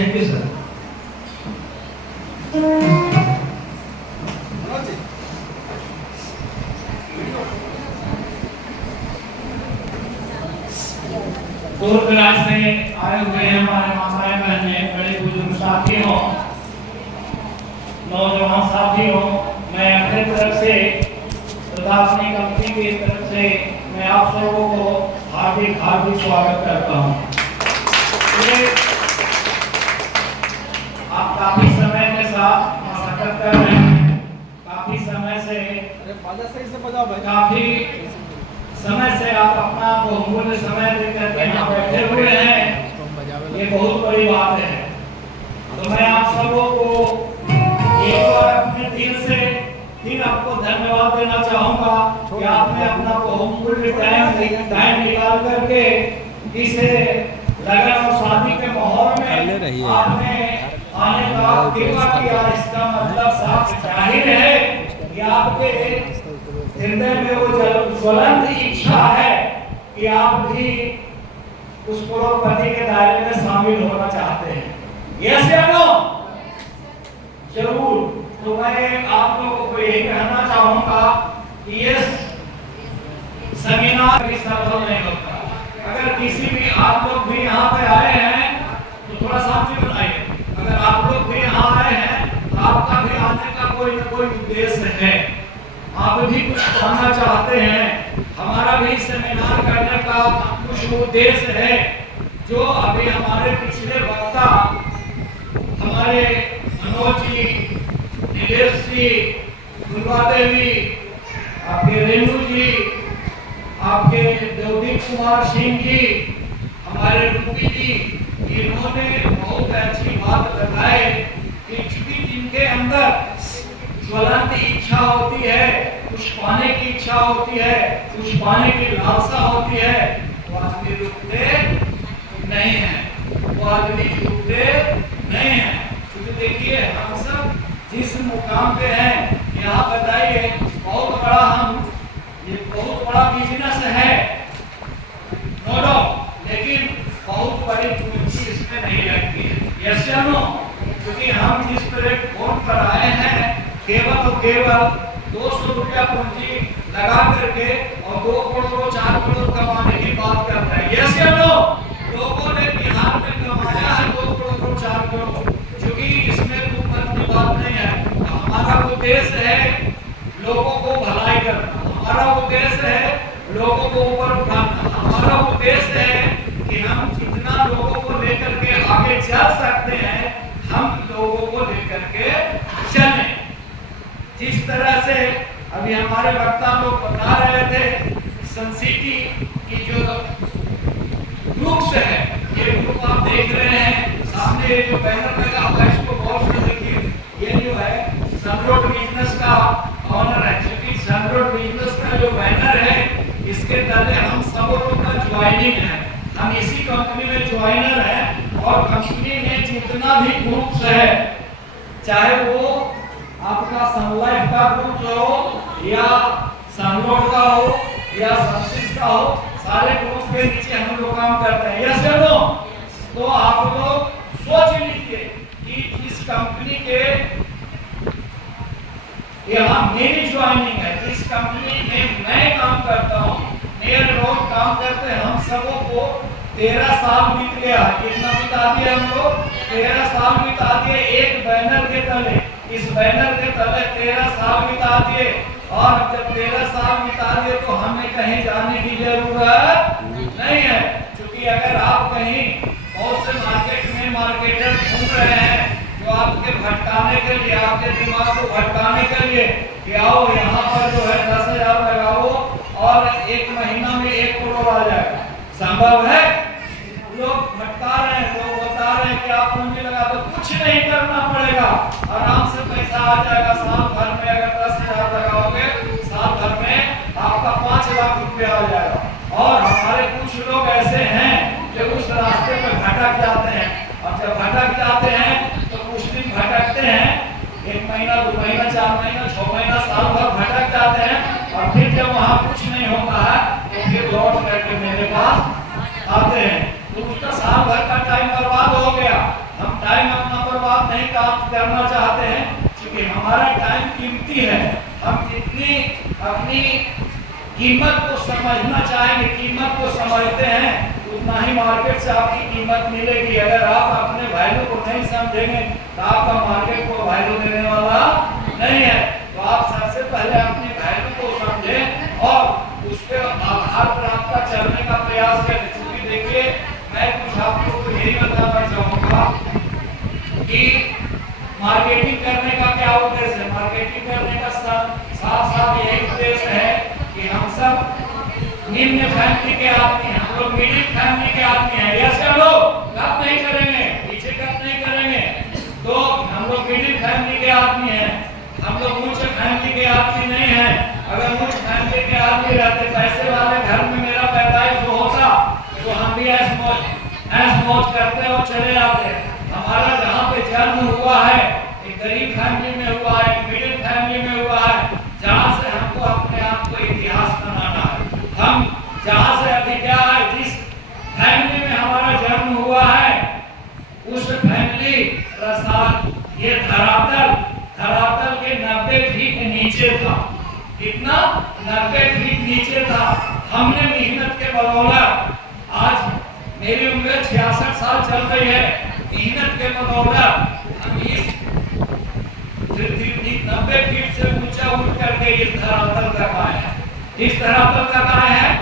Thank you sir. दूर दराज से आए हुए हैं हमारे माताएं बहनें, बड़े बुजुर्ग साथी हो, नौजवान साथी हो, मैं अपनी तरफ से प्रदासनी कंपनी की तरफ से मैं आप सबों को हार्दिक हार्दिक स्वागत करता हूँ। आप काफी समय के साथ मशक्कत कर रहे हैं, काफी समय से काफी समय से आप अपना बहुमूल्य समय देकर के यहाँ बैठे हुए हैं, ये बहुत बड़ी बात है। तो मैं आप सबों को एक बार अपने दिल से फिर आपको धन्यवाद देना चाहूँगा कि आपने अपना बहुमूल्य टाइम निकाल करके इसे लगन और शादी के माहौल में आपने आने का कृपा किया। इसका मतलब साफ जाहिर है कि आपके हृदय में वो ज्वलंत इच्छा है कि आप भी उस करोड़पति के दायरे में शामिल होना चाहते हैं। यस या नो? जरूर। तो मैं आप लोगों को यही कहना चाहूंगा कि ये सेमिनार भी सफल नहीं होता। अगर किसी भी आप लोग भी यहाँ पे आए हैं तो थोड़ा साथी बनाइए। अगर आप लोग भी यहाँ आए हैं तो आपका भी आने का कोई न कोई उद्देश्य है, आप भी कुछ करना चाहते हैं। हमारा भी सेमिनार करने का कुछ उद्देश्य है। जो अभी हमारे पिछले वक्ता हमारे मनोज जी, नीलेश जी, दुर्गा देवी, आपके रेणु जी, आपके देवदीप कुमार सिंह जी, हमारे रूपी जी, इन्होंने बहुत अच्छी बात बताई कि जिनके अंदर ज्वलंत इच्छा होती है, कुछ पाने की इच्छा होती है, कुछ पाने की लालसा होती है, वो आदमी रुकते नहीं है, वो आदमी रुकते नहीं है। क्योंकि देखिए हम सब जिस मुकाम पे हैं, यहाँ बताइए बहुत बड़ा ये बहुत बड़ा बिजनेस है, नो डाउट, लेकिन बहुत बड़ी पूंजी इसमें नहीं लगती है। यस या नो? क्योंकि हम जिस प्लेटफॉर्म पर आए हैं केवल और केवल 200 रुपया पूंजी लगा करके और 2 करोड़ 4 करोड़ कमाने की बात कर रहे हैं। यस या नो? लोगों ने बिहार में कमाया है 2 करोड़ 4 करोड़, क्योंकि इसमें कोई की बात नहीं है। हमारा उद्देश्य है लोगों को भलाई करना, हमारा उद्देश्य है लोगों को ऊपर उठाना, हमारा उद्देश्य है कि हम जितना लोगों को लेकर के आगे चल सकते हैं हम लोगों को लेकर के चलें। जिस तरह से अभी हमारे वक्ता लोग बता रहे थे, सनसिटी की जो ग्रुप्स है, ये ग्रुप आप देख रहे हैं सामने जो बैनर लगा हुआ है, इसको गौर से देखिए। ये जो है सनरोड बिजनेस का ऑनर है, क्योंकि सनरोड बिजनेस का जो बैनर है इसके तले हम सब लोग का ज्वाइनिंग है, हम इसी कंपनी में ज्वाइनर हैं। और कंपनी में जितना भी ग्रुप्स है, चाहे वो आपका सनलाइफ का ग्रुप हो या सनरोड का हो या सनसिस का हो, सारे ग्रुप के नीचे हम लोग काम करते हैं। यस या नो? तो आप लोग सोच लीजिए कि इस कंपनी के यहाँ मेरी ज्वाइनिंग है, इस कंपनी में मैं काम करता हूँ, मेरे लोग काम करते हैं। हम सबों को 13 साल बीत गया। कितना बिता दिया हम लोग? 13 साल बिता दिए एक बैनर के तले, इस बैनर के तले 13 साल बिता दिए। और जब 13 साल बिता दिए तो हमें कहीं जाने की जरूरत नहीं है, क्योंकि अगर आप कहीं बहुत से मार्केट में मार्केटर घूम रहे हैं जो आपके भटकाने के लिए, आपके दिमाग को भटकाने के लिए कि आओ यहाँ पर जो है 10,000 लगाओ और 1 महीना में 1 करोड़ आ जाएगा, संभव है? लोग भटका रहे हैं, लोग बता रहे हैं कि आप पूंजी लगा दो, कुछ नहीं करना पड़ेगा, आराम से पैसा आ जाएगा। साल भर में अगर 10,000 लगाओगे, साल भर में आपका 5 लाख रुपया आ जाएगा। और हमारे कुछ लोग ऐसे हैं जो उस रास्ते में भटक जाते हैं, और जब भटक जाते हैं तो कुछ दिन भटकते हैं, 1 महीना 2 महीना 4 महीना 6 महीना साल भर भटक जाते हैं, और फिर जब वहाँ कुछ नहीं होता है तो फिर लौट करके मेरे पास आते हैं। तो उसका साल भर का टाइम बर्बाद हो गया। हम टाइम काम करना चाहते हैं, क्योंकि हमारा टाइम कीमती है। हम जितनी अपनी कीमत को समझना चाहेंगे, कीमत को समझते हैं, उतना ही मार्केट से आपकी कीमत मिलेगी। अगर आप अपने वैल्यू को नहीं समझेंगे तो आपका मार्केट को वैल्यू देने वाला नहीं है। तो आप सबसे पहले अपनी वैल्यू को समझें और उसके आधार पर आपका चलने का प्रयास करें। क्योंकि देखिए, मैं कुछ आपको यही बताना चाहूँगा कि मार्केटिंग करने का क्या उद्देश्य है। मार्केटिंग करने का साथ साथ यही उद्देश्य है कि हम सब निम्न फैमिली के आदमी हैं, हम लोग मिडिल फैमिली के आदमी हैं। यस या नो? कब नहीं करेंगे, पीछे कब नहीं करेंगे। तो हम लोग मिडिल फैमिली के आदमी हैं, हम लोग उच्च फैमिली के आदमी नहीं हैं। अगर उच्च फैमिली के आदमी रहते, पैसे वाले घर में मेरा पैदाइश होता, तो हम भी ऐश मौज करते और चले आते। हमारा जहाँ पे जन्म हुआ है एक गरीब फैमिली में हुआ है, एक मिडिल फैमिली में हुआ है, जहाँ से हमको अपने आप को इतिहास बनाना है। हम जहाँ से अभी क्या है, जिस फैमिली में हमारा जन्म हुआ है उस फैमिली ये धरातल के 90 फीट नीचे था। कितना? 90 फीट नीचे था। हमने मेहनत के बदौलत, आज मेरी उम्र 66 साल चल रही है, मेहनत के बदौलत हम इस 90 फीट से ऊंचा उठ करके इस धरातल तक आए हैं। इस धरातल तक आए हैं,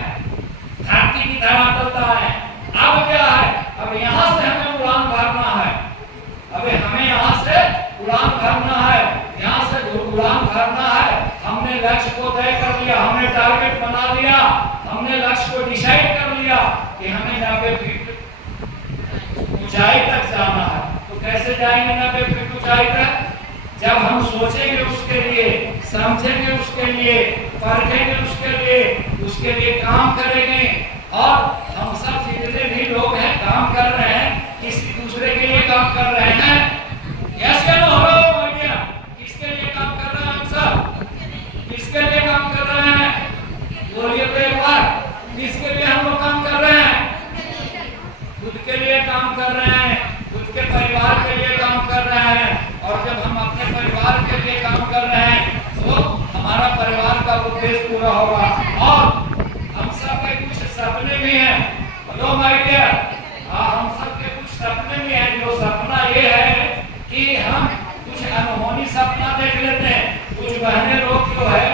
धरती की धरातल तक आए हैं। अब क्या है, अब यहाँ से हमें उड़ान भरना है। अब हमें यहाँ से उड़ान भरना है, यहाँ से उड़ान भरना है। हमने लक्ष्य को तय कर लिया, हमने टारगेट बना लिया, हमने लक्ष्य को डिसाइड कर लिया कि हमें 90 फीट ऊंचाई तक जाना है। तो कैसे जाएंगे 90 फीट ऊंचाई तक? जब हम सोचेंगे उसके लिए, समझेंगे उसके लिए, पढ़ेंगे उसके लिए काम करेंगे। और हम सब जितने भी लोग हैं काम कर रहे हैं, किसी दूसरे के लिए काम कर रहे हैं। यस या नो? हेलो इंडिया, किसके लिए काम कर रहे हैं हम सब? किसके लिए काम कर रहे हैं? बोलिए तो एक बार, किसके लिए हम लोग काम कर रहे हैं? खुद के लिए काम कर रहे हैं, खुद के परिवार के लिए काम कर रहे हैं। और जब हम अपने परिवार के लिए काम कर रहे हैं तो हमारा परिवार का उद्देश्य पूरा होगा। और हम सब के कुछ सपने भी हैं। हेलो माय डियर, हम सब के कुछ सपने भी हैं। जो सपना ये है कि हम कुछ अनहोनी सपना देख लेते हैं। कुछ बहने लोग जो है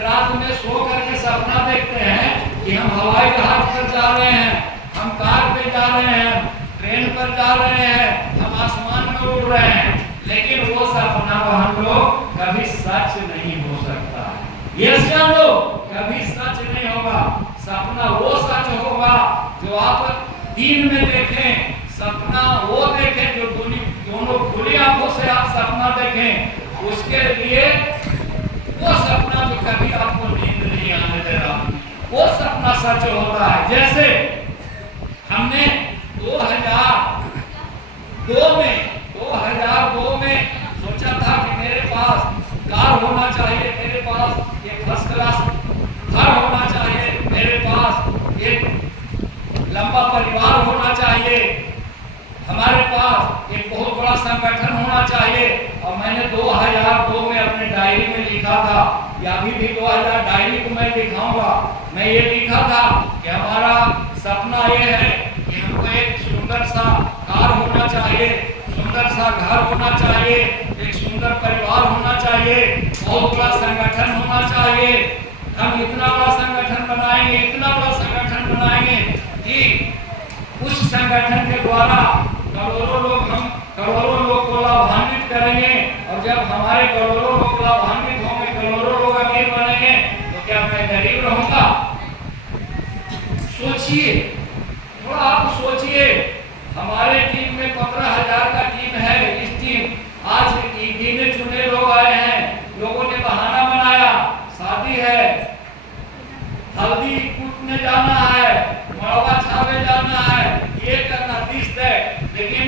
रात में सो करके सपना देखते हैं कि हम हवाई जहाज पर जा रहे हैं, हम कार पे जा रहे हैं, ट्रेन पर जा रहे हैं, हम आसमान में उड़ रहे हैं। लेकिन वो सपना हम लोग कभी सच नहीं हो सकता। ये जान लो, कभी सच नहीं होगा। सपना वो सच होगा जो आप दिन में देखें, सपना वो देखें जो दोनों खुली आंखों से आप सपना देखें। उसके लिए वो सपना जो कभी आपको नींद नहीं आने दे रहा, वो सपना सच होता है। जैसे हमने 2002 में सोचा था कि मेरे पास कार होना चाहिए, मेरे पास एक फर्स्ट क्लास घर होना चाहिए, मेरे पास एक लंबा परिवार होना चाहिए, हमारे पास एक बहुत बड़ा संगठन होना चाहिए। और मैंने 2002 में अपने डायरी में लिखा था, या अभी भी 2000 डायरी को मैं दिखाऊंगा। मैं ये लिखा था कि हमारा सपना ये है कि हमको एक सुंदर सा कार होना चाहिए, सुंदर सा घर होना चाहिए, एक सुंदर परिवार होना चाहिए, बहुत बड़ा संगठन होना चाहिए। हम इतना बड़ा संगठन बनाएंगे, इतना बड़ा संगठन बनाएंगे कि उस संगठन के द्वारा करोड़ों लोग को लाभान्वित करेंगे। और जब हमारे करोड़ों लोग लाभान्वित होंगे, करोड़ों लोग अमीर बनेंगे, तो क्या मैं गरीब रहूंगा? सोचिए, थोड़ा आप सोचिए। हमारे टीम में 15,000 का टीम है। इस टीम आज गिने चुने लोग आए हैं। लोगों ने बहाना बनाया, शादी है, हल्दी कूटने जाना है, मड़वा छावे जाना है, ये करना, दिस दैट। लेकिन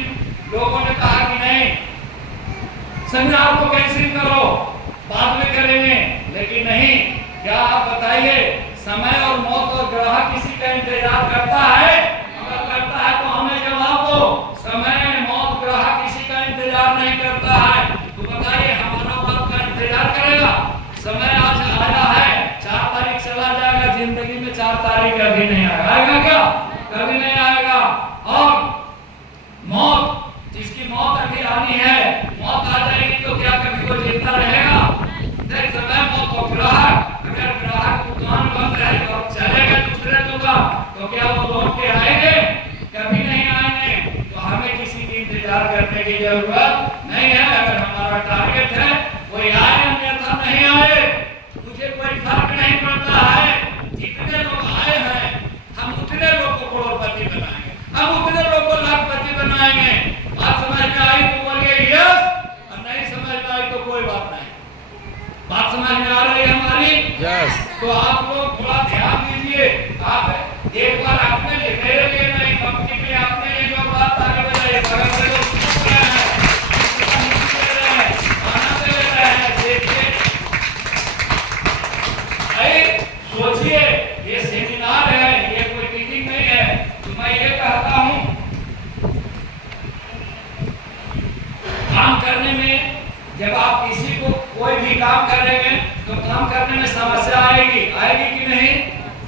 लोगों ने कहा कि नहीं, सेमिनार को कैंसिल करो, बाद में करेंगे। लेकिन नहीं, क्या आप बताइए, समय और मौत और ग्रह किसी का इंतजार करता है? अगर करता है तो हमें जवाब दो। समय, मौत, ग्रह किसी का इंतजार नहीं करता है। बीमारी कभी नहीं आएगा क्या? कभी नहीं आएगा। और मौत, जिसकी मौत अभी आनी है, मौत आ जाएगी तो क्या कभी वो जिंदा रहेगा? देख समय मौत को ग्राहक, अगर ग्राहक दुकान बंद है तो चलेगा दूसरे दुकान, तो क्या वो लौट के आएंगे? कभी नहीं आएंगे। तो हमें किसी की इंतजार करने की जरूरत नहीं है। अगर हमारा टारगेट है कोई आए अन्यथा नहीं आए, मुझे कोई फर्क नहीं पड़ता है। जितने लोग आए हैं हम उतने लोग को करोड़पति बनाएंगे, हम उतने लोग को लाखपति बनाएंगे। बात समझ में आई तो बोलिए यस, और नहीं समझ में आई तो कोई बात नहीं। बात समझ में आ रही है हमारी? यस। तो आप लोग थोड़ा ध्यान दीजिए। आप एक बार आपने मेरे लिए नहीं, कंपनी के लिए आपने ये जो बात आगे बढ़ाई, अगर से लोग सुन रहे हैं, आनंद ले रहे हैं, देखिए सोचिए ये सेमिनार है, ये कोई मीटिंग नहीं है। तो मैं ये कहता हूँ काम करने में, जब आप किसी को कोई भी काम करेंगे तो काम करने में समस्या आएगी, आएगी कि नहीं?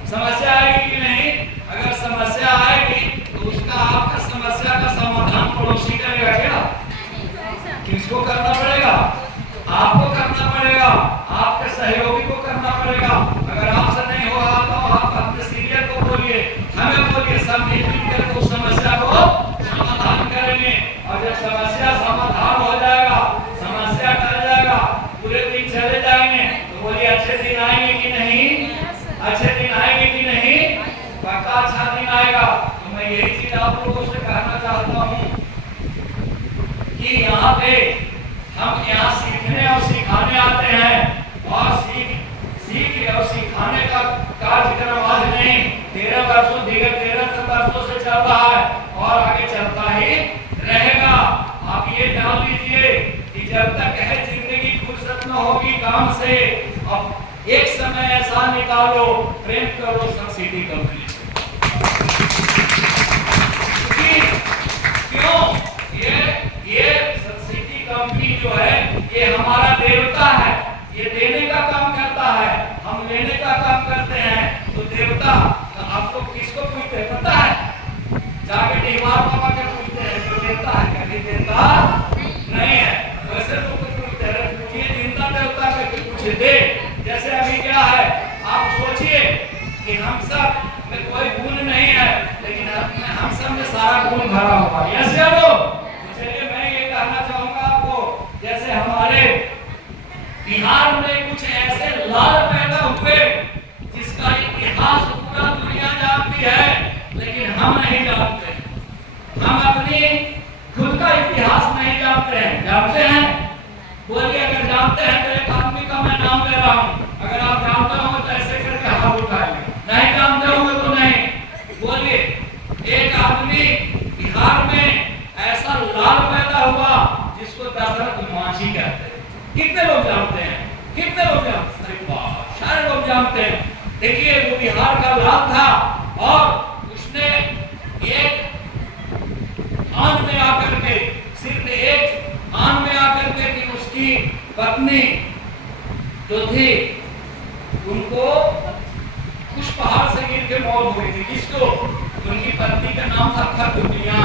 समस्या आएगी कि नहीं? अगर समस्या आएगी तो उसका आपका समस्या का समाधान पड़ोसी करेगा क्या? किसको करना पड़ेगा? आपको करना पड़ेगा, आपके सहयोगी को करना पड़ेगा। अगर आपसे नहीं हो रहा तो आप अपने सीनियर को बोलिए, हमें बोलिए, सब मिलकर के उस समस्या को समाधान करेंगे। और जब समस्या समाधान हो जाएगा, समस्या टल जाएगा, पूरे दिन चले जाएंगे, तो बोलिए अच्छे दिन आएंगे कि नहीं? अच्छे दिन आएंगे कि नहीं? पक्का अच्छा दिन आएगा। तो मैं यही चीज आप लोगों से कहना चाहता हूँ कि यहाँ पे हम यहाँ सीखने और सिखाने आते हैं, और सीख और सिखाने का कार्यक्रम आज नहीं, 13 वर्षों से चल रहा है और आगे चलता ही रहेगा। आप ये ध्यान लीजिए कि जब तक है जिंदगी फुर्सत न होगी काम से, अब एक समय ऐसा निकालो, प्रेम करो सन सिटी कंपनी। क्यों? ये सन सिटी कंपनी जो है ये हमारा देवता है, ये देने का काम करता है, हम लेने का काम करते हैं। तो देवता, तो आप लोग किसको पूछते हैं पता है? जाके दीवार बाबा के पूछते हैं, जो देता है कभी देता नहीं है। वैसे तो कुछ पूछते हैं, ये जिंदा देवता के कुछ दे। जैसे अभी क्या है, आप सोचिए कि हम सब में कोई गुण नहीं है, लेकिन हम सब में सारा गुण भरा हुआ है। यस या नो? चलिए मैं ये कहना चाहूंगा आपको, जैसे हमारे बिहार में कुछ ऐसे लाल पैदा हुए जिसका इतिहास पूरा दुनिया जानती है, लेकिन हम नहीं जानते। हम अपनी खुद का इतिहास नहीं जानते हैं। जानते हैं? बोलिए अगर जानते हैं तो एक आदमी का मैं नाम ले रहा हूँ, अगर आप जानते हो तो ऐसे करके हाथ उठाइए, नहीं जानते होंगे तो नहीं। बोलिए एक आदमी बिहार में ऐसा लाल पैदा हुआ जिसको दशरथ मांझी कहते हैं। कितने लोग जानते हैं? कितने लोग जानते हैं? सारे लोग जानते हैं। देखिए वो बिहार का लाल था और उसने एक आन में आकर के, सिर्फ एक आन में आकर के कि उसकी पत्नी जो थी उनको कुछ पहाड़ से गिर के मौत हो गई थी। किसको? उनकी पत्नी का नाम था फगुनिया।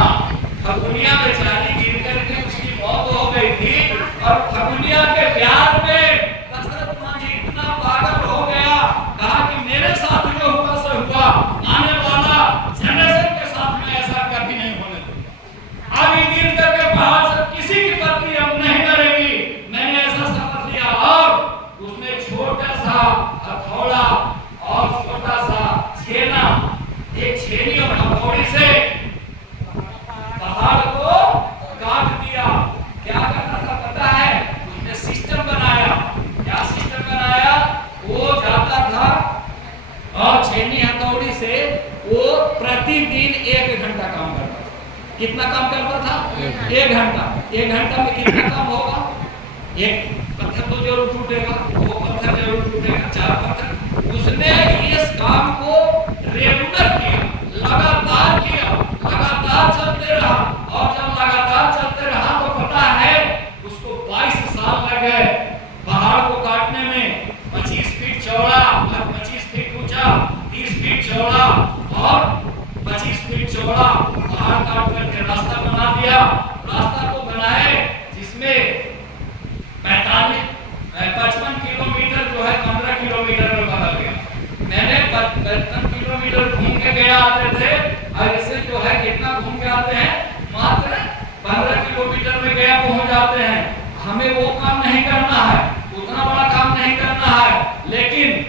फगुनिया बेचारी गिर करके उसकी मौत हो गई थी। और फगुनिया के प्यार में दशरथ मांझी इतना पागल हो गया, कहा कि मेरे साथ जो हुआ सो हुआ, आने वाला जनरेशन के साथ में ऐसा कभी नहीं होने दूंगा। आगे गिर करके पहाड़ से किसी की पत्नी अब नहीं मरेगी, मैंने ऐसा शपथ लिया। और उसने छोटा सा हथौड़ा और छोटा सा छेना, एक छेनी और हथौड़ी से पहाड़ को काट दिया। क्या करना था पता है? उसने सिस्टम बनाया। क्या सिस्टम बनाया? वो जाता था और छेनी हथौड़ी से वो प्रतिदिन 1 घंटा काम करता था। कितना काम करता था? 1 घंटा। 1 घंटा में कितना काम होगा? एक पत्थर तो जरूर टूटेगा, 2 पत्थर जरूर टूटेगा, 4 पत्थर। उसने इस काम को रेगुलर किया, लगातार किया, लगातार चलते रहा। और जब लगातार चलते रहा तो पता है उसको 22 साल लग गए पहाड़ को काटने में। 25 फीट चौड़ा और 25 फीट ऊंचा, 30 फीट चौड़ा जाते हैं, मात्र 15 किलोमीटर में गया पहुंच जाते हैं। हमें वो काम नहीं करना है, उतना बड़ा काम नहीं करना है, लेकिन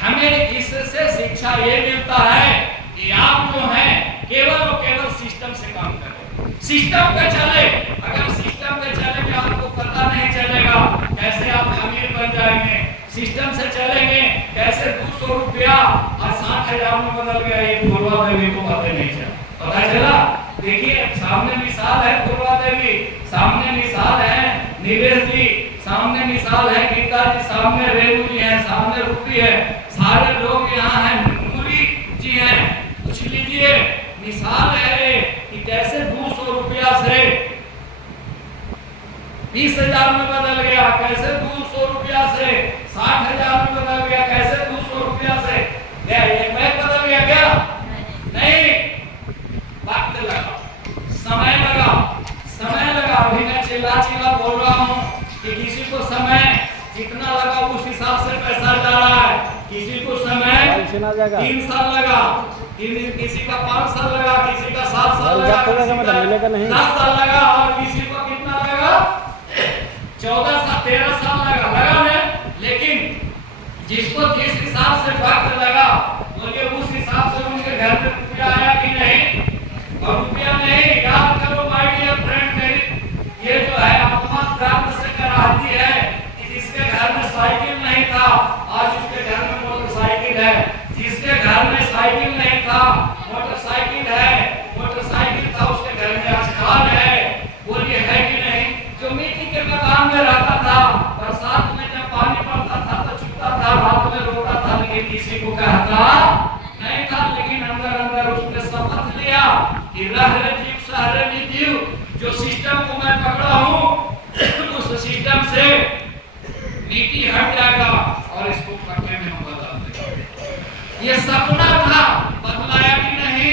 हमें इससे शिक्षा ये मिलता है कि आप जो हैं केवल और केवल सिस्टम से काम करें, सिस्टम पे चले। अगर सिस्टम पे चलेंगे आपको पता नहीं चलेगा कैसे आप अमीर बन जाएंगे, सिस्टम से चलेंगे कैसे 200 रुपया और 60,000 में बदल गया, ये पूर्वा देवी को पता नहीं चला। पता चला? देखिए सामने मिसाल है पूर्वा देवी, सामने मिसाल है निवेश जी, सामने मिसाल है गीता जी, सामने रेणु जी है, सामने रूपी है, सारे लोग यहाँ हैं, नूरी जी हैं। पूछ लीजिए मिसाल है कि कैसे 200 रुपया से 20,000 में बदल गया, कैसे 200 रुपया से 60,000 में बदल गया, कैसे 200 रुपया से क्या एक बैग बदल गया क्या? नहीं, वक्त लगा, समय लगा, समय लगा। अभी मैं चिल्ला चिल्ला बोल रहा हूँ कि किसी को समय जितना लगा उस हिसाब से पैसा जा रहा है, किसी को समय 3 साल लगा, किसी का 5 साल लगा, किसी का 7 साल लगा, किसी का 10 साल लगा और किसी को कितना लगा 14 साल 13 साल लगा ना। लेकिन जिसको जिस हिसाब से वक्त लगा बोलिए उस हिसाब से उनके घर में रुपया आया कि नहीं? और रुपया नहीं, याद करो माय डियर फ्रेंड, मेरी ये जो है आत्मा प्राप्त से कराती है कि जिसके घर में साइकिल नहीं था आज उसके घर में मोटरसाइकिल है, जिसके घर में साइकिल नहीं था मोटरसाइकिल है, मोटरसाइकिल था उसके घर में आज कार है। बोलिए है कि नहीं? जो मिट्टी के मकान में रहता था, बरसात में जब पानी पड़ता था तो छूता था, रात में रोता था, लेकिन किसी को कहता नहीं था। लेकिन अंदर अंदर उसने शपथ लिया कि रहरे जीव सहरे जीव, जो सिस्टम को मैं पकड़ा हूँ उस सिस्टम से नीति हट जाएगा और इसको पकड़ने में हम बदल देंगे। ये सपना था, बदलाया कि नहीं?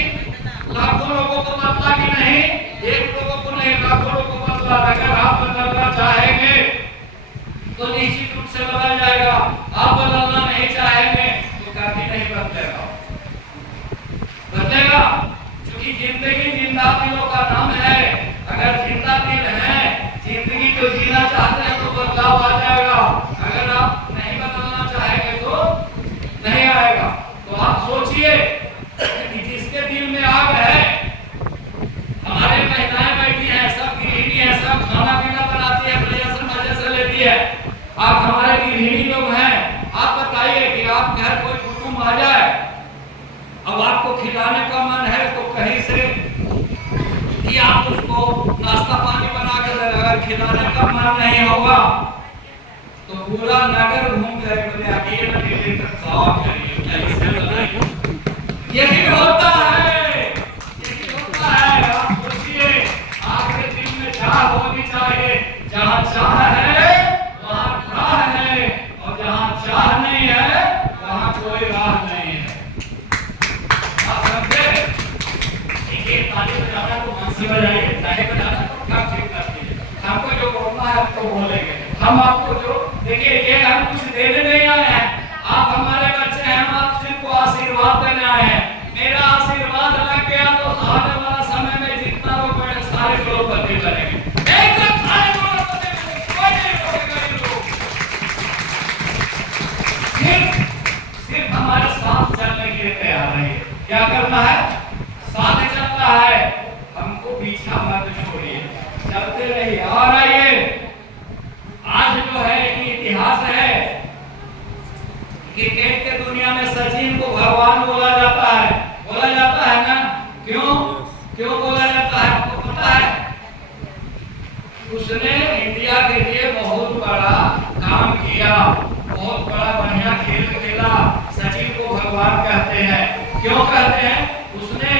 लाखों लोगों को बदला कि नहीं? एक लोगों को नहीं, लाखों लोगों को बदला। अगर आप बदलना चाहेंगे तो निश्चित रूप से बदल जाएगा, आप बदलना नहीं चाहेंगे तो कभी नहीं बदलेगा। बदलेगा क्योंकि जिंदगी जिंदा दिलों का नाम है। अगर जिंदा दिल है, जिंदगी को जीना चाहते हैं तो बदलाव आ जाएगा। अगर आप नहीं बदलना चाहेंगे तो नहीं आएगा। तो आप सोचिए कि जिसके दिल में आग है, हमारे महिलाएं बैठी हैं, सब गृहिणी है, सब खाना पीना बनाती है, बढ़िया से मजे से लेती है। आप हमारे गृहिणी लोग हैं, आप बताइए कि आप घर कोई कुटुंब आ जाए, अब आपको खिलाने का मन है तो कहीं से ही आप उसको नाश्ता पानी बना कर दे। अगर खिलाने का मन नहीं होगा तो पूरा नगर घूम कर बोले अकेले अकेले तक खाओ करिए, क्या इससे बताइए? यही होता है, यही होता है। आप सोचिए आपके दिल में चाह होनी चाहिए, जहाँ चाह है वहाँ राह है, और जहाँ चाह नहीं है वहाँ कोई राह नहीं है। आप समझे? देखिए ताली बजाना तो मन से बजाइए, नहीं बजाना तो क्या ठीक करती है। हमको जो बोलना है आपको बोलेंगे, हम आपको जो देखिए ये हम कुछ देने नहीं आए हैं, आप हमारे बच्चे हैं, हम आप सिर्फ आशीर्वाद देने आए हैं। मेरा आशीर्वाद लग गया तो आने वाला समय में जितना लोग बैठे सारे करोड़पति बनेंगे, एकदम सारे करोड़पति बनेंगे, कोई नहीं रोकेगा ये लोग। सिर्फ हमारे साथ चलने के लिए तैयार रहिए। क्या करना है? साथ चलना है, हमको पीछा मत छोड़िए, चलते रहिए। और आइए आज जो है कि इतिहास है, क्रिकेट के दुनिया में सचिन को भगवान बोला जाता है, बोला जाता है ना? क्यों क्यों बोला जाता है आपको पता है? उसने इंडिया के लिए बहुत बड़ा काम किया, बहुत बड़ा बढ़िया खेल खेला। सचिन को भगवान कहते हैं। क्यों कहते हैं? उसने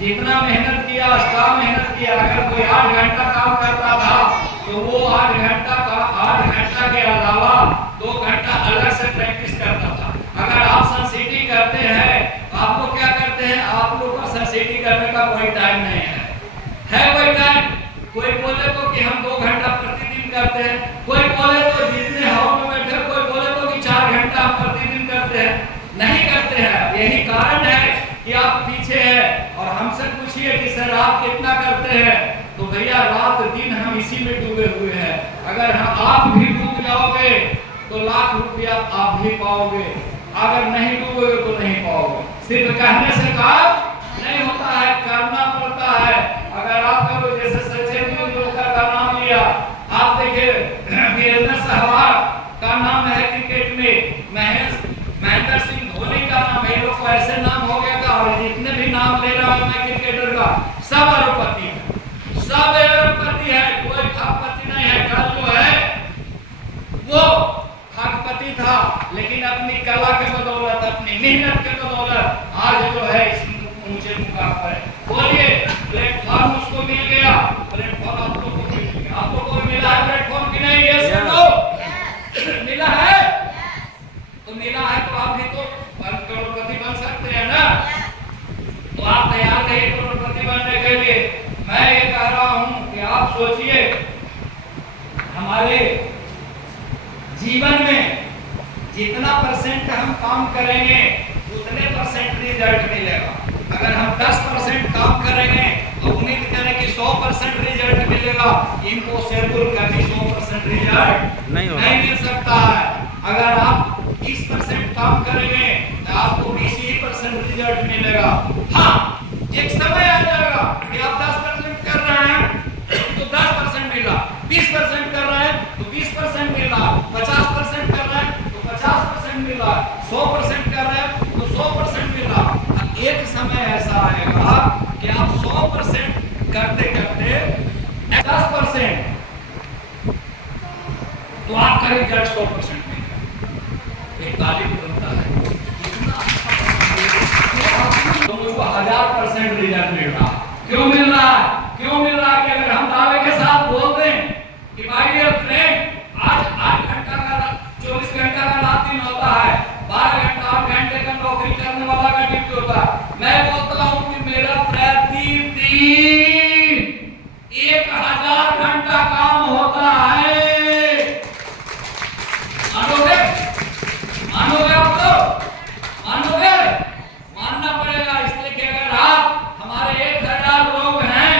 जितना मेहनत किया, एक्स्ट्रा मेहनत किया। अगर कोई 8 घंटा काम करता था तो वो 8 घंटा के अलावा 2 घंटा अलग से प्रैक्टिस करता था। अगर आप संसिटी करते हैं, आप लोग क्या करते हैं? आप लोग का संसिटी करने का कोई टाइम नहीं है कोई टाइम? कोई बोले तो कि हम 2 घंटा प्रतिदिन करते हैं, कोई बोले तो जितने हॉल में बैठे, कोई बोले तो कि 4 घंटा हम प्रतिदिन करते हैं। नहीं करते हैं। यही कारण है कि आप पीछे हैं और हमसे कुछ पूछिए कि सर आप कितना करते हैं, तो भैया रात दिन हम इसी में डूबे हुए हैं। अगर आप भी डूब जाओगे तो लाख रुपया आप भी पाओगे, अगर नहीं डूबोगे तो नहीं पाओगे। सिर्फ कहने से काम नहीं होता है, करना पड़ता है। अगर आप करो जैसे सचिन तेंदुलकर का नाम लिया, आप देखिए वीरेंद्र सहवाग का नाम है क्रिकेट में, महेंद्र सिंह धोनी का नाम है, लोग ऐसे नाम हो गया का, और जितने भी नाम ले रहा हूं मैं क्रिकेटर का, सब अरबपति है, सब अरबपति है, कोई खरबपति नहीं है। कल जो है वो खरबपति था, लेकिन अपनी कला के बदौलत, अपनी मेहनत के बदौलत आज जो है इस ऊंचे मुकाम पर है। बोलिए प्लेटफॉर्म उसको मिल गया, प्लेटफॉर्म आप लोगों को मिल गया, आप लोगों को मिला है प्लेटफॉर्म कि नहीं? ये सुनो, मिला है तो मिला है तो आप भी तो करोड़पति बन सकते हैं ना। तो आप तैयार रहिए करोड़पति बनने के लिए। मैं ये कह रहा हूं कि आप सोचिए हमारे जीवन में जितना परसेंट हम काम करेंगे उतने परसेंट रिजल्ट मिलेगा। अगर हम 10% काम करेंगे तो उम्मीद करें कि 100% रिजल्ट मिलेगा, इम्पॉसिबल कभी 100% रिजल्ट नहीं मिल सकता है। अगर आप 20% काम करेंगे तो आपको 20% रिजल्ट मिलेगा। हाँ, एक समय आ जाएगा कि आप 10% कर रहे हैं तो 10% मिला, 20% कर रहे हैं तो 20% मिला, 50% कर रहे हैं तो 50% मिला, 100% कर रहे हैं तो 100% मिला। एक समय ऐसा आएगा कि आप 100% करते करते 10% तो आपका रिजल्ट 100% मिलेगा। एक तारीफ बनता है तो मुझको 1000% रिजल्ट मिल रहा। क्यों मिल रहा है? क्यों मिल रहा है? कि अगर हम दावे के साथ बोल दें कि माय डियर फ्रेंड आज 8 घंटा का 24 घंटा का रात दिन होता है, 12 घंटा 8 घंटे का नौकरी करने वाला का ड्यूटी होता है, मैं बोलता हूं कि मेरा प्रतिदिन 1000 घंटा काम होता है। मानोगे? मानोगे आप लोग? मानोगे? मानना पड़ेगा, इसलिए कि अगर आप हमारे 1000 लोग हैं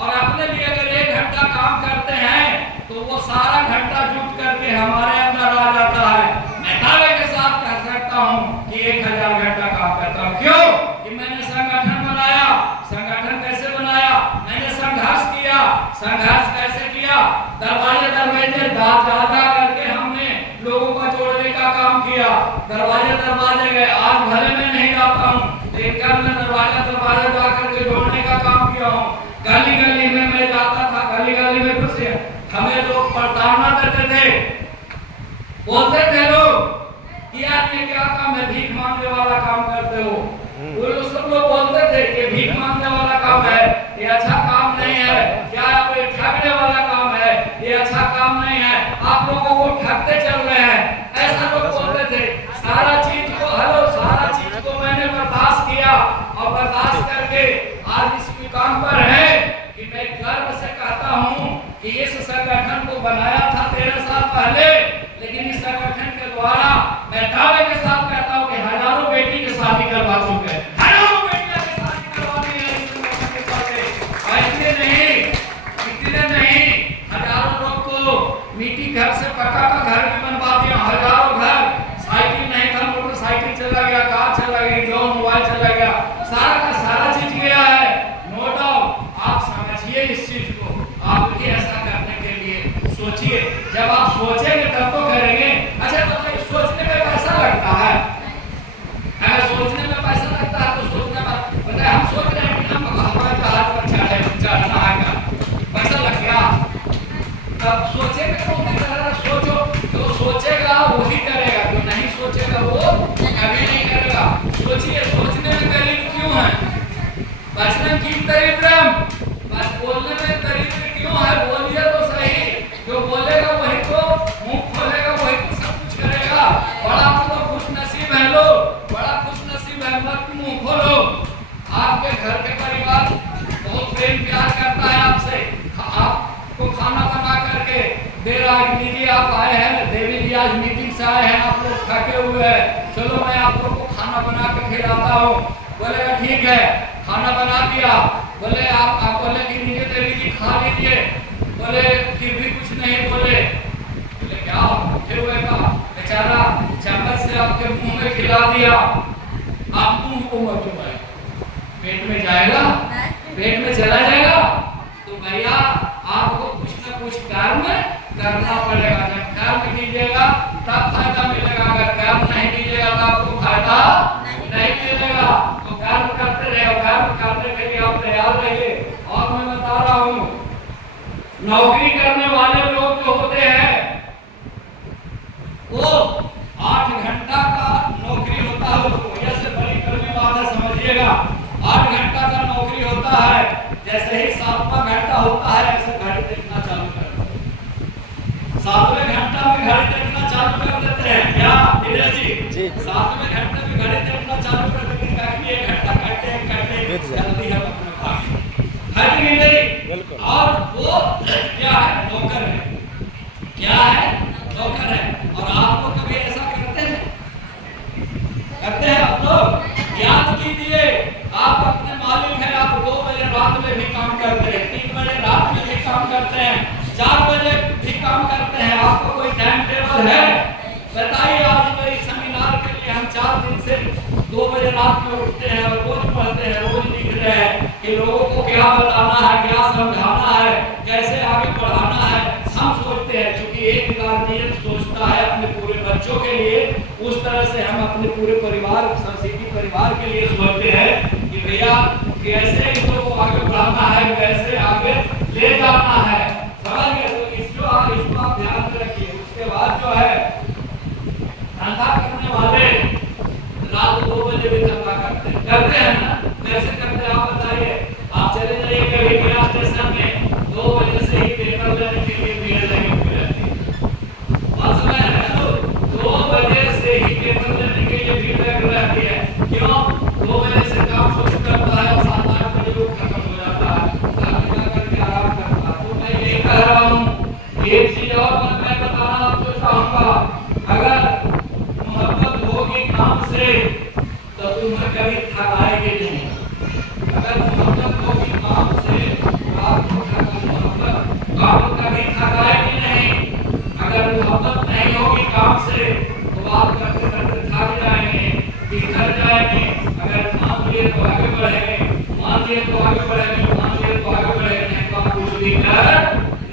और अपने लिए अगर 1 घंटा काम करते हैं तो वो सारा घंटा जुट करके हमारे अंदर आ जाता है। मैं दावे के साथ कह सकता हूं कि 1000 घंटा काम करता हूं। क्यों? कि मैंने संगठन बनाया। संगठन कैसे बनाया? मैंने संघर्ष किया। संघर्ष कैसे किया? दरवाजे दरवाजे दादा करके हमने लोगों को जोड़ने का काम किया। दरवाजे दरवाजे गए, आज भले में नहीं जाता हूं लेकिन कल मैं दरवाजा दरवाजा जाकर के जोड़ने का काम किया हूं। गली गली में मैं जाता था, गली गली में कुछ हमें लोग प्रताड़ना देते थे, बोलते थे लोग कि यार ये क्या काम है, भीख मांगने वाला काम करते हो। वो लोग सब लोग बोलते थे कि भीख मांगने वाला काम है, ये अच्छा काम नहीं है, क्या आप ठगने वाला काम है, ये अच्छा काम नहीं है, आप लोगों को ठगते चल रहे हैं, ऐसा लोग बोलते थे। सारा चीज को मैंने बर्दाश्त किया और बर्दाश्त करके आज इस मुकाम पर है कि मैं गर्व से कहता हूं कि इस संगठन को बनाया था 13 साल पहले, लेकिन इस संगठन के द्वारा मैं दावे के साथ कहता हूं कि हजारों बेटी की शादी करवा चुके हैं, हजारों बेटियां की शादी करवानी है इस संगठन के साथ। इतने नहीं, हजारों लोग को मिट्टी घर से पक्का का घर भी बनवा दिया, हजारों घर। साइकिल नहीं था, मोटरसाइकिल चला गया, कार चला गई, जो मोबाइल चला गया, सारा का सारा चीज गया है। नो डाउट आप समझिए इस चीज को, आप भी ऐसा करने के लिए सोचिए। जब आप सोचेंगे तब तो करेंगे। अच्छा तो सोचने में पैसा लगता है, अगर सोचने में पैसा लगता है तो सोचने में पता है, हम सोच रहे हैं कि हम हमारे हाथ पर चढ़ना है, पैसा लग गया, तब सोचेंगे तो सोचो, जो सोचेगा वही करेगा, जो नहीं सोचेगा वो कभी नहीं करेगा। सोचिए, सोचने में दरिद्र क्यों है? वचनं किम दरिद्रम, बस बोलने में दरिद्र क्यों है? बोलिए तो सही, जो बोलेगा वही तो मुंह खोलेगा, वही तो सब कुछ करेगा। बड़ा तो खुश नसीब है लोग, बड़ा खुश नसीब है, मत मुंह खोलो। आपके घर के परिवार बहुत प्रेम प्यार करता है आपसे, आपको खाना बना करके दे रहा है। दीदी आप आए हैं, देवी जी आज मीटिंग से आए हैं, आप लोग थके हुए हैं, चलो मैं आप लोग को खाना बना के खिलाता हूँ। बोलेगा ठीक है, खाना बना दिया, बोले आप बोले कि लीजिए दे लीजिए, खा लीजिए। बोले फिर भी कुछ नहीं बोले। बोले क्या उठे हुए का बेचारा चम्मच से आपके मुंह में खिला दिया, आप मुंह को मत चुबाए, पेट में जाएगा, पेट में चला जाएगा। तो भैया आपको कुछ न कुछ कर्म करना पड़ेगा। जब कर्म कीजिएगा तब फायदा मिलेगा, अगर कर्म नहीं कीजिएगा तो आपको फायदा नहीं मिलेगा। तो कर्म करते रहे, कर्म करने के लिए आप तैयार रहिए। और मैं बता रहा हूँ, नौकरी करने वाले लोग जो होते हैं वो 8 घंटा का नौकरी होता है। वैसे बड़ी कड़वी बात है, समझिएगा। 8 घंटा का नौकरी होता है, जैसे ही 7वां घंटा होता है ऐसे घड़ी देखना चालू कर देते हैं। 7वें घंटा में घड़ी देखना चालू कर देते हैं क्या दिनेश जी? 7वें घंटे में घड़ी देखना चालू कर देते हैं ताकि 1 घंटा कटे जल्दी हम अपने भाग है कि नहीं? और वो क्या है? नौकर है। क्या है? नौकर है। और आप लोग कभी ऐसा करते हैं? करते हैं आप लोग? याद कीजिए, आप अपने मालिक हैं, आप 2 बजे रात में भी काम करते हैं, 3 बजे रात में भी काम करते हैं, 4 बजे भी काम करते हैं। आपको कोई टाइम टेबल है? बताइए। आज मेरी सेमिनार के लिए हम 4 दिन से 2 बजे रात में उठते हैं और रोज पढ़ते हैं, रोज लिख रहे हैं कि लोगों को क्या बताना है, क्या समझाना है, कैसे आगे बढ़ाना है। हम सोचते हैं, क्योंकि एक गार्जियन सोचता है अपने पूरे बच्चों के लिए, उस तरह से हम अपने पूरे परिवार, संस्कृति परिवार के लिए सोचते हैं कि भैया कैसे इसको आगे बढ़ाना है, कैसे आगे ले जाना है। समझ गए? तो इसको आप ध्यान में रखिए। उसके बाद जो है, धंधा करने वाले रात 2 बजे भी धंधा करते हैं ना? कैसे करते हैं आप बताइए? आप चले जाइए कभी गया स्टेशन में, 2 बजे से ही पेपर लेने के लिए भीड़ लगी हुई रहती है। और समय है तो 2 बजे से ही पेपर लेने के लिए भीड़ लगी रहती है। क्यों? 2 बजे से काम शुरू करता है और 7-8 बजे वो खत्म हो जाता है, ताकि जाकर के आराम करता है। तो मैं यही कह रहा हूँ, एक चीज और मैं बताना आपको चाहूँगा, अगर मोहब्बत होगी काम से तो तुम्हें कभी थकाएगी नहीं। अगर मोहब्बत होगी काम से तो आपको कभी थकाएगी नहीं। अगर मोहब्बत नहीं होगी काम से तो आप करते करते थक जाएंगे, बिखर जाएंगे। अगर मान लिए तो आगे बढ़ेंगे, मान लिए तो आगे बढ़ेंगे, मान लिए तो आगे बढ़ेंगे, नहीं तो आप कुछ भी कर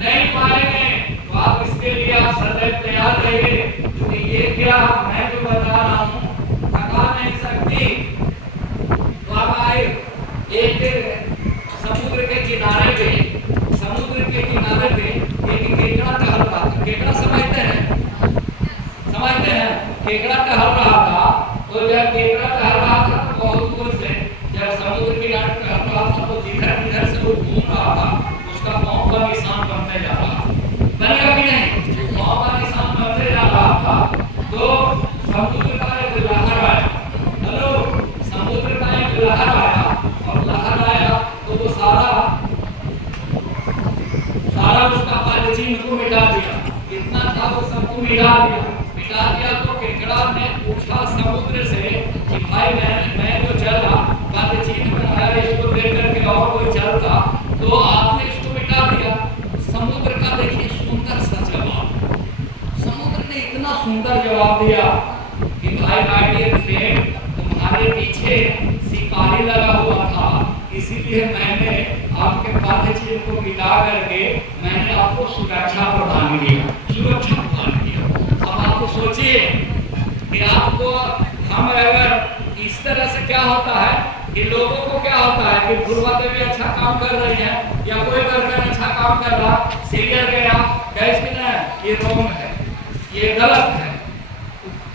नहीं पाएंगे। तो आप इसके लिए आप सदैव तैयार रहिए, क्योंकि ये क्या मैं जो बता रहा हूँ थका नहीं सकती। तो आप आए एक समुद्र के किनारे पे, एक केकड़ा टहल रहा था। केकड़ा समझते हैं? केकड़ा टहल रहा था। तो जब केकड़ा टहल रहा था तो बहुत दूर से जब समुद्र किनारे टहल रहा था तो इधर से वो घूम रहा था, उसका पांव का निशान बनते जा रहा था। बनेगा कि नहीं? पांव का निशान बनते जा रहा था। तो समुद्र का एक लहर आया, समुद्र का एक लहर आया, और लहर आया तो वो सारा उसका पानी चिन्ह को मिटा दिया। कितना था वो सबको मिटा दिया। तो केकड़ा ने पूछा समुद्र से कि भाई मैं जो चला पानी चिन्ह बनाया, इसको देख करके और कोई चलता तो आपने इसको मिटा दिया। समुद्र का देखिए सुंदर सा जवाब, समुद्र ने इतना सुंदर जवाब दिया कि भाई माय डियर फ्रेंड, तुम्हारे पीछे शिकारी लगा हुआ था, इसीलिए मैंने आपके पानी चिन्ह को मिटा करके मैंने आपको सुरक्षा प्रदान किया। अब आपको सोचिए कि आपको हम अगर इस तरह से क्या होता है कि लोगों को क्या होता है कि ध्रुवा देवी अच्छा काम कर रही है या कोई वर्कर अच्छा काम कर रहा, सीरियल गया गैस में ना ये रॉन्ग है, ये गलत है,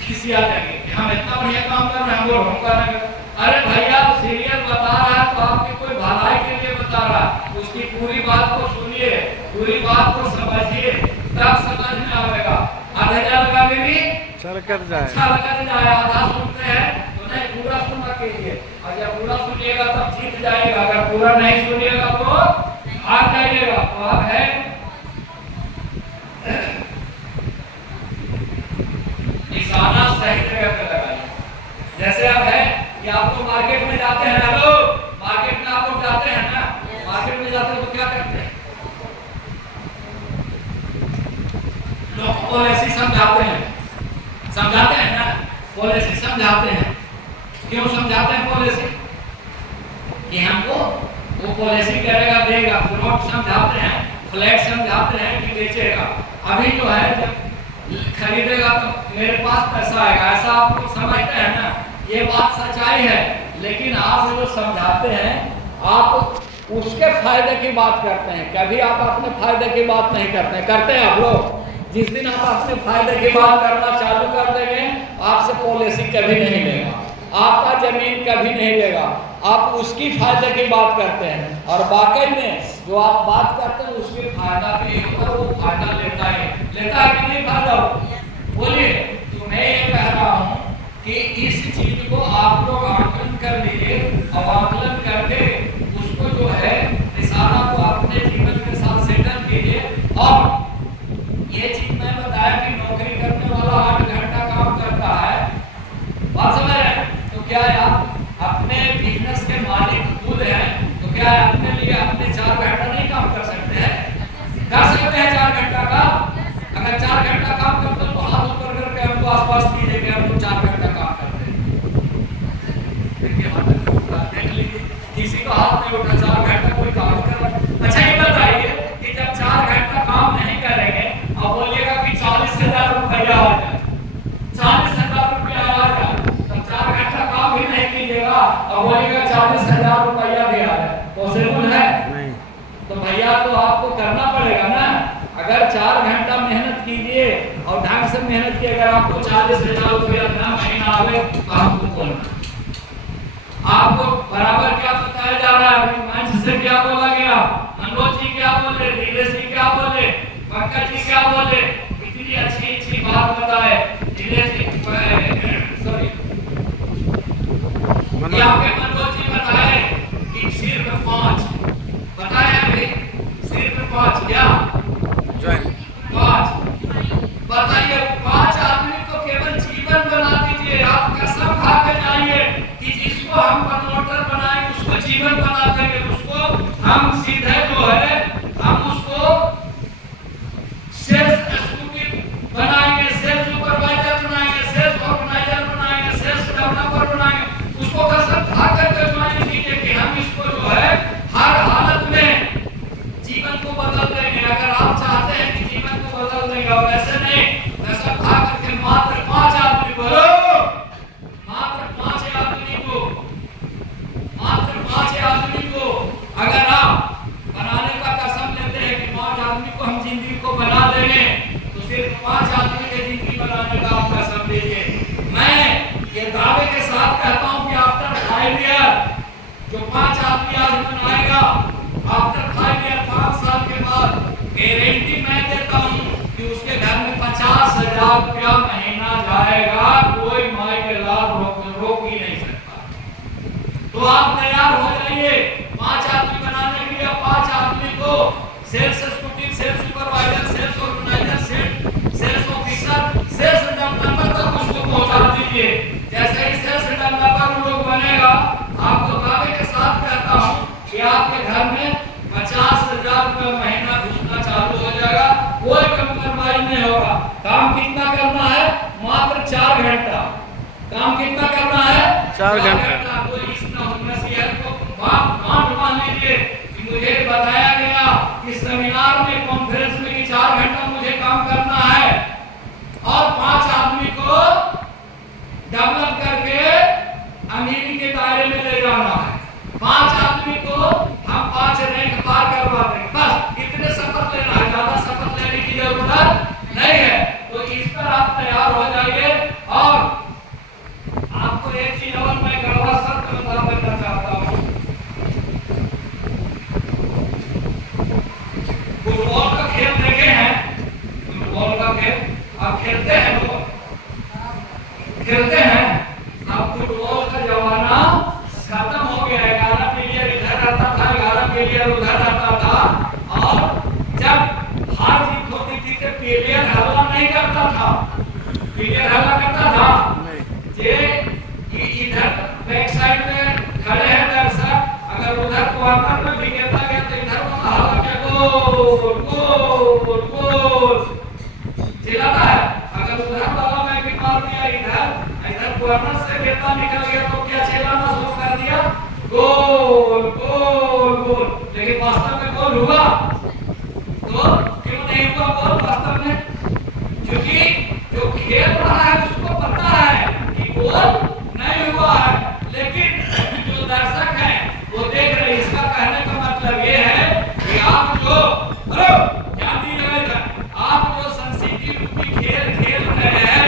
किसी आ जाएगी हम इतना बढ़िया काम कर रहे हैं, हम लोग करेंगे। अरे भैया सीरियल बता रहा है तो आपकी कोई भलाई के लिए बता रहा है, उसकी पूरी बात को सुनिए, पूरी बात को समझिए, तब समझ में आएगा। आधे लगा भी सरकत जाए, आधा सुनते हैं तो नहीं, पूरा सुनना कीजिए, और जब पूरा सुनिएगा तब जीत जाएगा, अगर पूरा नहीं सुनिएगा तो हार जाइएगा। तो अब है निशाना सही जगह पे लगाइए। जैसे अब है कि आप लोग मार्केट में जाते हैं, हेलो मार्केट में आप लोग जाते हैं ना, पॉलिसी समझाते हैं ना, पॉलिसी समझाते हैं। क्यों समझाते हैं पॉलिसी? कि हमको वो पॉलिसी करेगा देगा, प्लॉट समझाते हैं, फ्लैट समझाते हैं कि बेचेगा। अभी जो है जब खरीदेगा तो मेरे पास पैसा आएगा, ऐसा आप लोग समझते हैं ना। ये बात सच्चाई है, लेकिन आप जो समझाते हैं आप उसके फायदे की बात करते हैं, कभी आप अपने फायदे की बात नहीं करते हैं आप लोग। जिस दिन आप अपने फायदे की बात करना चालू कर देंगे, आपसे पॉलिसी कभी नहीं लेगा, आपका जमीन कभी नहीं लेगा। आप उसकी फायदे की बात करते हैं, और वाकई में जो आप बात करते हैं उसके फायदा भी होता है, वो फायदा लेता है कि नहीं फायदा? बोलिए। तो मैं ये कह रहा हूँ कि इस चीज को आप लोग आकलन कर लीजिए, और आकलन करके उसको जो है रिसाला को अपने जीवन के साथ सेटल कीजिए। और ये चीज मैं बताया कि नौकरी करने वाला 8 घंटा काम करता है, बात समझ रहे हैं? तो क्या आप अपने बिजनेस के मालिक खुद हैं, तो क्या अपने लिए अपने 4 घंटा नहीं काम कर सकते हैं? कर सकते हैं 4 घंटा का। अगर 4 घंटा काम करते हैं तो हाथ ऊपर करके हमको आसपास कीजिए कि हम 4 घंटा काम करते हैं। देख लीजिए, किसी का हाथ नहीं उठा, 4 घंटा कोई काम कर रहा है। अच्छा ये बताइए कि जब 4 घंटा काम नहीं करेंगे और बोलिएगा कि 40,000 रुपया आ जाए, 40,000 रुपया आ जाए, तब 4 घंटा काम भी नहीं कीजिएगा और बोलिएगा 40,000 रुपया भी आ जाए, पॉसिबल है? नहीं। तो भैया तो आपको करना पड़ेगा ना। अगर 4 घंटा मेहनत कीजिए और ढंग से मेहनत की, अगर आपको 40,000 रुपया महीना आवे तो आपको बोलना, आपको बराबर क्या बताया जा रहा है? मंच से क्या बोला गया? मनोज जी क्या बोले, नीलेश जी क्या बोले, पंकज जी क्या बोले, इतनी अच्छी बात बताए। नीलेश जी सॉरी आपके मनोज जी बताए कि सिर्फ 5 बताया अभी, सिर्फ 5 क्या 5 बताइए। 5 आदमी को केवल जीवन बना दीजिए। आप कसम खा के जाइए कि जिसको हम प्रमोटर बनाएंगे उसको जीवन बना देंगे, उसको हम सीधे जो है हम उसको सेल्स एग्जीक्यूटिव बनाएंगे, सेल्स सुपरवाइजर बनाएंगे, सेल्स ऑर्गेनाइजर बनाएंगे, सेल्स डेवलपर बनाएंगे। उसको कसम खा कर ज्वाइन कीजिए कि हम इसको जो है हर हालत में जीवन को बदल देंगे। अगर आप चाहते हैं कि जीवन को बदल देंगे, और ऐसे नहीं, ऐसा खा करके मात्र 5 आदमी बोलो, मात्र 5 आदमी को अगर आप बनाने का कसम लेते हैं कि 5 आदमी को हम जिंदगी को बना देंगे, तो सिर्फ 5 आदमी की जिंदगी बनाने का आप कसम लीजिए। मैं ये दावे के साथ कहता हूं कि आफ्टर 5 ईयर जो 5 आदमी आज बनाएगा, आफ्टर 5 ईयर 5 साल के बाद गारंटी मैं देता हूं कि उसके घर में 50,000 रुपया महीना जाएगा। कोई माई के लाभ रोक ही नहीं सकता। तो आप तैयार हो जाइए 5 आदमी बनाने के लिए। 5 आदमी को sales executive, sales supervisor, sales organiser, sales officer, sales developer तक उसको पहुंचा दीजिए। जैसे ही सेल्स डेवलपर लोग बनेगा, आपको दावे के साथ कहता हूं कि आपके घर में 50,000 रुपया महीना घुसना चालू हो जाएगा। कोई कंप्रोमाइज नहीं होगा। काम कितना करना है? मात्र 4 घंटा। काम कितना करना है? 4 घंटा। कोई इस नसीहत को बात मान लीजिए कि मुझे बताया गया कि सेमिनार में, कॉन्फ्रेंस में कि 4 घंटा मुझे काम करना है और 5 आदमी को डेवलप करके अमीरी के दायरे में ले जाना है। 5 आदमी को हम 5 रैंक पार करवा देंगे। बस इतने शपथ लेना है, ज्यादा शपथ लेने की जरूरत नहीं है। तो इस पर आप तैयार हो जाइए। और आपको एक चीज और मैं कड़वा सत्य बता देना चाहता हूँ। फुटबॉल का खेल देखे हैं? फुटबॉल का खेल आप खेलते हैं? लोग खेलते हैं। अब फुटबॉल का जमाना खत्म हो गया। 11 प्लेयर इधर आता था, 11 प्लेयर उधर आता था। और जब हार जीत होती थी तो प्लेयर हल्ला नहीं करता था। प्लेयर हल्ला करता था जे इधर बैक साइड में खड़े हैं दर्शक, अगर उधर क्वार्टर में विकेट गया तो इधर वाला हल्ला क्या गोल गोल गोल। चिल्लाता है। अगर उधर वाला मैं भी मार दिया इधर इधर कॉर्नर से गेंदा निकल गया तो क्या चिल्लाना शुरू कर दिया, गोल गोल गोल। लेकिन वास्तव में गोल हुआ तो क्यों नहीं हुआ गोल वास्तव में? क्योंकि जो खेल रहा है उसको पता है कि गोल नहीं हुआ है, लेकिन जो दर्शक हैं वो देख रहे हैं। इसका कहने का मतलब ये है कि आप जो ध्यान दीजिएगा, आप जो संस्कृति रूपी खेल खेल रहे हैं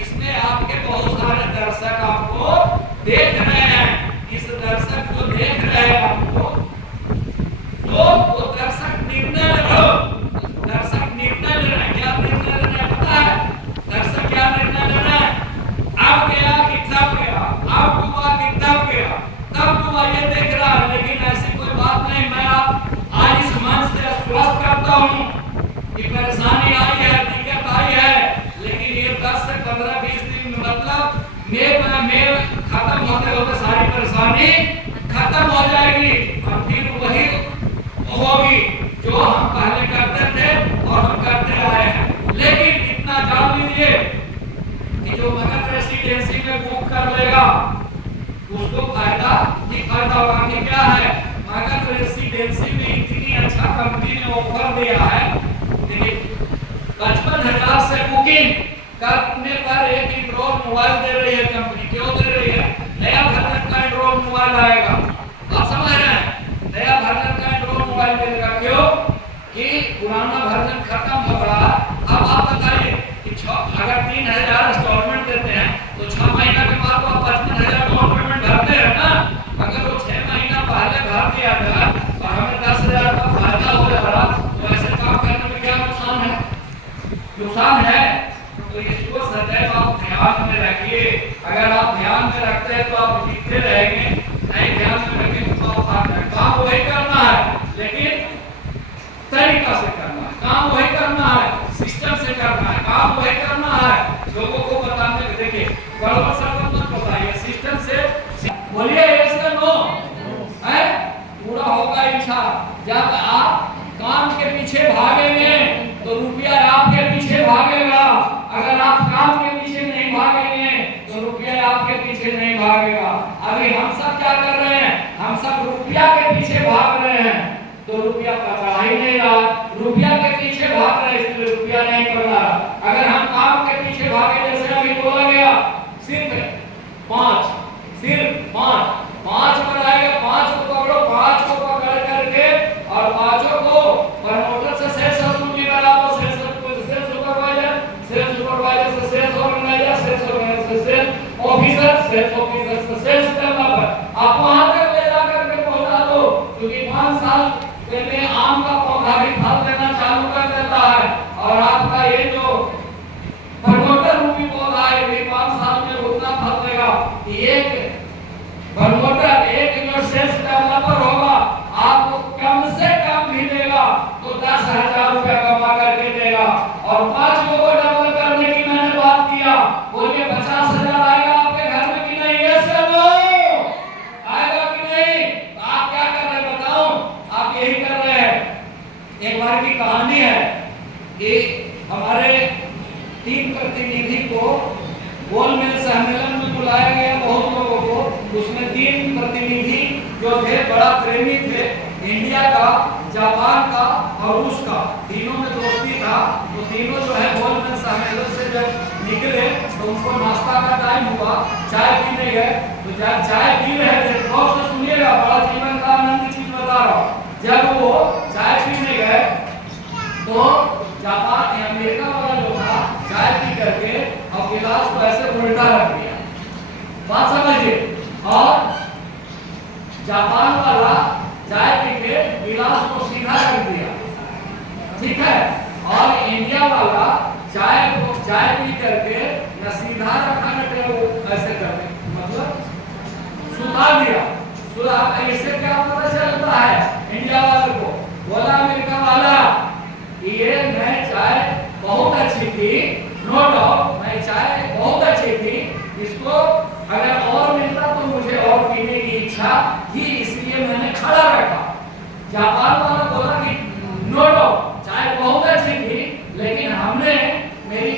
इसमें आपके बहुत सारे दर्शक आपको देख रहे हैं। इस दर्शक को देख रहे हैं आपको, तो वो दर्शक निर्णय ले रहे हैं। दर्शक निर्णय ले रहे हैं। क्या निर्णय ले रहे हैं पता है? दर्शक क्या निर्णय ले रहे हैं? अब गया कि तब गया, अब हुआ कि तब गया, तब हुआ, ये देख रहा है। लेकिन ऐसी कोई बात नहीं। मैं आज इस मंच से आश्वस्त करता हूँ कि परेशानी आई है, दिक्कत आई है, लेकिन ये 10 से 15-20 दिन में मतलब मेल खत्म होते होते सारी परेशानी खत्म हो जाएगी और फिर वही होगी जो हम पहले करते थे और हम करते आए हैं। लेकिन इतना जान लीजिए कि जो मगध रेसिडेंसी में बुक कर लेगा उसको फायदा ही फायदा होगा। कि क्या है, मगध रेसिडेंसी में इतनी अच्छा कंपनी ने ऑफर दिया है, 55,000 से बुकिंग करने पर एक एंड्रॉइड मोबाइल दे रही है कंपनी। क्यों दे रही है? नया वर्जन का एंड्रॉइड मोबाइल आएगा। आप समझ रहे हैं? नया वर्जन का एंड्रॉइड मोबाइल मिलेगा। क्यों? कि पुराना वर्जन खत्म हो रहा है। अब आप बताइए कि अगर 3,000 इंस्टॉलमेंट देते हैं तो 6 महीना के बाद आप 55,000 डाउन पेमेंट भरते हैं ना। अगर वो 6 महीना पहले भर दिया गया और हमें 10,000 का फायदा हो रहा तो ऐसे काम करने में क्या नुकसान है? नुकसान है। तो इसको सदैव आप ध्यान में रखिए। अगर आप ध्यान में रखते हैं तो आप जीतते रहेंगे, नहीं ध्यान में रखेंगे तो आप हार जाएंगे। काम वही करना है लेकिन तरीका से करना है। काम वही करना है, सिस्टम से करना है। काम वही करना है, लोगों को बताने में। देखिए गड़बड़ सड़बड़ मत बताइए, सिस्टम से बोलिए यस या नो है। पूरा होगा इच्छा। जब आप काम के पीछे भागेंगे तो रुपया आपके पीछे भागेगा। अगर आप काम के पीछे नहीं भागेंगे तो रुपया आपके पीछे नहीं भागेगा। अभी हम सब क्या कर रहे हैं? हम सब रुपया के पीछे भाग रहे हैं तो रुपया पकड़ा ही नहीं रहा। रुपया के पीछे भाग रहे इसलिए रुपया नहीं पड़ रहा। अगर हम काम के पीछे भागे, जैसे अभी बोला गया सिर्फ 5 पर आएगा, 5 को पकड़ो, 5 को पकड़ करके और 5 को प्रमोटर से सेल्स एसोसिएट बनाओ, सेल्स सुपरवाइजर, सेल्स सुपरवाइजर से सेल्स ऑर्गेनाइजर, सेल्स ऑर्गेनाइजर से सेल्स ऑफिसर, सेल्स ऑफिसर से सेल्स डेवलपर। आप वहां तक ले जा करके पहुंचा दो, क्योंकि 5 साल पहले आम का पौधा भी फल देना चालू कर देता है और आपका ये जो प्रमोटर रूपी पौधा है भी 5 साल में उतना फल देगा कि एक प्रमोटर, एक जो सेल्स डेवलपर होगा आपको कम से कम भी देगा तो 10,000 रुपया कमा करके देगा। और 5 लोगों को डबल करने की मैंने बात किया, बोलिए 50,000 आएगा आपके घर में कि नहीं? यस या नो? आएगा कि नहीं? तो आप क्या कर रहे हैं बताओ? आप यही कर रहे हैं। एक बार की कहानी है कि हमारे 3 प्रतिनिधि को गोलमेज सम्मेलन में बुलाया गया, बहुत लोगों को। उसमें 3 प्रतिनिधि जो थे बड़ा प्रेमी थे, इंडिया का, जापान का और रूस का। तीनों में दोस्ती था। तो तीनों जो है गोलमेज सम्मेलन से जब निकले तो उनको नाश्ता का टाइम हुआ, चाय पीने गए। तो जब चाय पी रहे थे, गौर से सुनिएगा, बड़ा जीवन का आनंद चीज बता रहा हूँ। जब वो चाय पीने गए तो जापान अमेरिका वाला जो था चाय पी करके और गिलास को ऐसे उल्टा रख दिया। बात समझिए। और जापान वाला चाय पी के गिलास को सीधा रख दिया, ठीक है। और इंडिया वाला चाय पी करके न सीधा रखा न ऐसे करके, मतलब सुधा दिया। सुधा इससे क्या पता चलता है इंडिया वाले को? बोला अमेरिका वाला ये मैं चाय बहुत अच्छी थी, नो डाउट, मैं चाय बहुत अच्छी थी, इसको अगर और मिलता तो मुझे और पीने की इच्छा थी, इसलिए मैंने खड़ा रखा। जापान वाला बोला कि नो डाउट चाय बहुत अच्छी थी, लेकिन हमने मेरी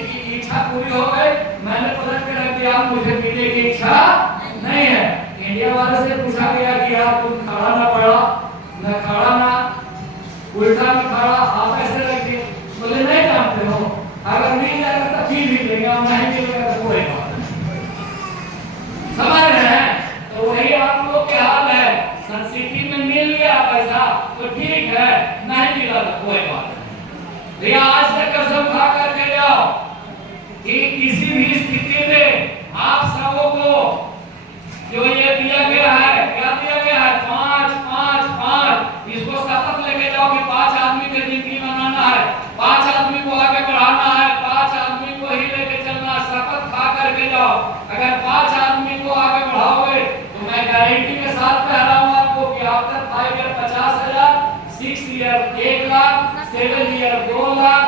पैसा तो ठीक है, नहीं मिला तो कोई बात नहीं। ये आज से कसम खा करके जाओ कि किसी भी स्थिति में आप सबों को जो ये दिया गया है, क्या दिया गया है, 5 5 5, इसको शपथ लेके जाओ कि 5 आदमी की जिंदगी बनाना है, 5 आदमी को आगे बढ़ाना है, 5 आदमी को ही लेके चलना, शपथ खा करके जाओ। अगर 5 आदमी को आगे बढ़ाओगे तो मैं गारंटी के साथ कह रहा हूँ आपको कि after 5 year 50,000, 6 year 1 lakh, 7 year 2 lakh,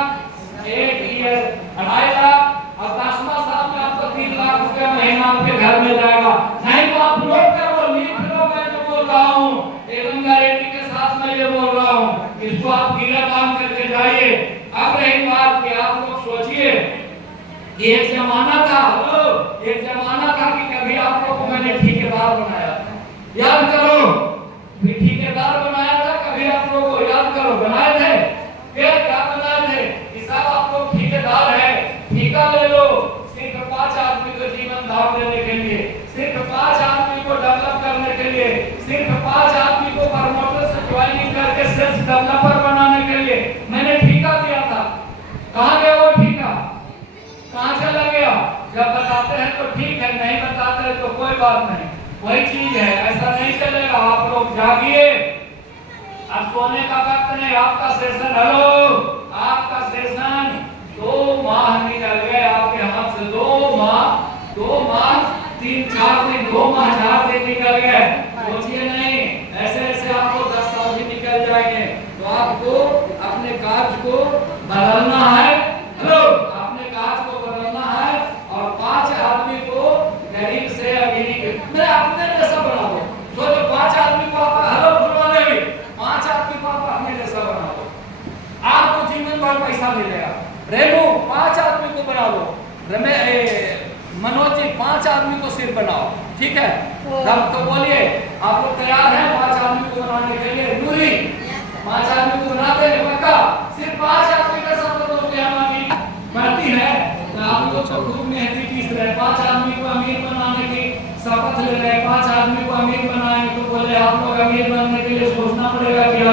8 year 2.5 lakh और 10वां साल में आपको 3 लाख रुपया महीना आपके घर में जाएगा। नहीं तो आप लोग करो, लिख लो, मैं जो बोल रहा हूँ एकदम गारंटी के साथ मैं ये बोल रहा हूँ, इसको आप गिरा काम करके जाइए। अब रही बात कि आप लोग सोचिए, एक जमाना था, एक जमाना था कि कभी आप लोग को मैंने ठेकेदार बनाया था, याद करो, ठेकेदार बनाया था, कभी आप लोग को याद करो, बनाए थे, क्या बनाए थे कि साहब आप लोग ठेकेदार है, ठेका ले लो, सिर्फ 5 आदमी को जीवन धार देने के लिए, सिर्फ 5 आदमी को डेवलप करने के लिए, सिर्फ 5 आदमी को प्रमोटर से ज्वाइनिंग करके सेल्स डेवलपर बनाने के लिए मैंने ठेका दिया था। कहाँ गया वो ठेका, कहाँ चला गया? जब बताते हैं तो ठीक है, नहीं बताते हैं तो कोई बात नहीं, वही चीज है, ऐसा नहीं चलेगा। आप लोग जागिए, अब सोने का वक्त नहीं, आपका सेशन, हेलो, आपका सेशन 2 माह निकल गए आपके हाथ से, 2 माह 3-4 दिन, 2 माह 4 दिन निकल गए। सोचिए नहीं, ऐसे ऐसे आपको 10 साल भी निकल जाएंगे। तो आपको अपने कार्य को बदलना है, हेलो, अपने कार्य को बदलना है और 5 आदमी को गरीब से अमीरी के मैं अपने जैसा बना दो। तो जो 5 आदमी को आप, हेलो फुलवाने भी 5 आदमी को आप अपने जैसा बना दो, आपको जीवन भर पैसा मिलेगा। रेणु 5 आदमी को बना दो, मनोज जी 5 आदमी को सिर्फ बनाओ, ठीक है? तब तो बोलिए आप लोग तैयार हैं 5 आदमी को बनाने के लिए? नूरी 5 आदमी को बना दे पक्का, सिर्फ 5 आदमी का शपथ हो गया, हमारी बढ़ती है तो आप लोग को खूब मेहनती पीस रहे, 5 आदमी को अमीर बनाने की शपथ ले रहे, 5 आदमी को अमीर बनाएंगे तो बोले आप लोग अमीर बनने के लिए सोचना पड़ेगा कि